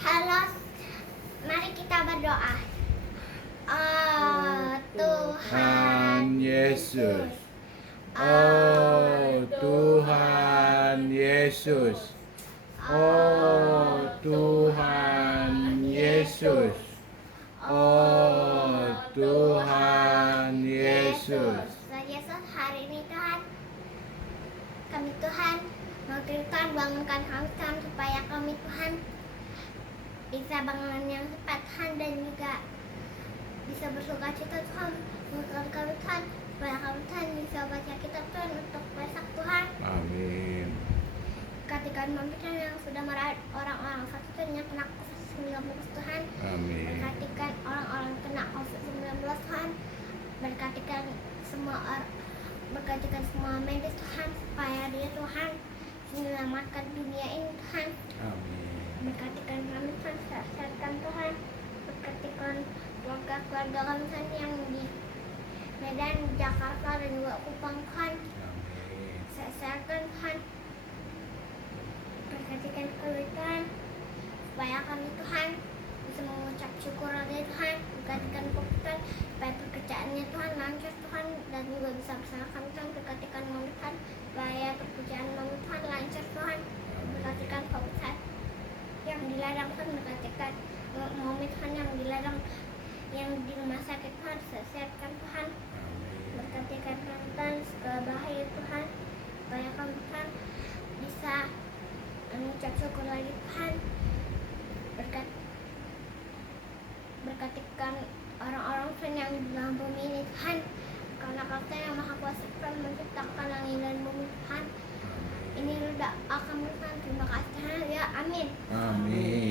Halo, mari kita berdoa. Oh Tuhan Yesus, oh Tuhan Yesus, oh Tuhan Yesus, oh Tuhan Yesus. Tuhan Yesus, hari ini Tuhan, kami Tuhan mau Tuhan bangunkan kami Tuhan, supaya kami Tuhan bisa bangun yang cepat Tuhan, dan juga bisa bersuka cita Tuhan. Bangunkan kami Tuhan, supaya kami Tuhan bisa baca kitab Tuhan untuk besok Tuhan. Amin. Ketika kami Tuhan yang sudah merawat orang-orang sakit Tuhan yang kena COVID-19 Tuhan. Amin. Berkatikan orang-orang kena COVID-19 Tuhan. Berkatikan semua medis Tuhan, supaya dia Tuhan menyelamatkan dunia ini Tuhan. Amin. Berkatikan kami Tuhan, sehatkan Tuhan. Berkatikan keluarga kami Tuhan yang di Medan, Jakarta, dan juga Kupang Tuhan. Amin. Sehatkan Tuhan. Berkatikan kami Tuhan, supaya kami Tuhan bisa mengucap syukur lagi Tuhan. Berkatikan Tuhan, supaya pekerjaannya Tuhan lancar Tuhan, dan juga bisa bersama kami Tuhan. Berkatikan kami Tuhan, supaya pekerjaan kami Tuhan lancar Tuhan. Berkatikan Tuhan yang di ladang Tuhan. Berkatikan kami Tuhan yang di ladang, yang di rumah sakit Tuhan. Sehatkan Tuhan. Berkatikan kami Tuhan segala bahaya Tuhan, supaya kami Tuhan bisa mengucap syukur lagi Tuhan. Berkatikan orang-orang Tuhan yang di dalam bumi ini Tuhan, karena Kau yang Maha Kuasa Tuhan menciptakan langit dan bumi Tuhan. Ini doa kami Tuhan, terima kasih Tuhan ya, amin. Amin.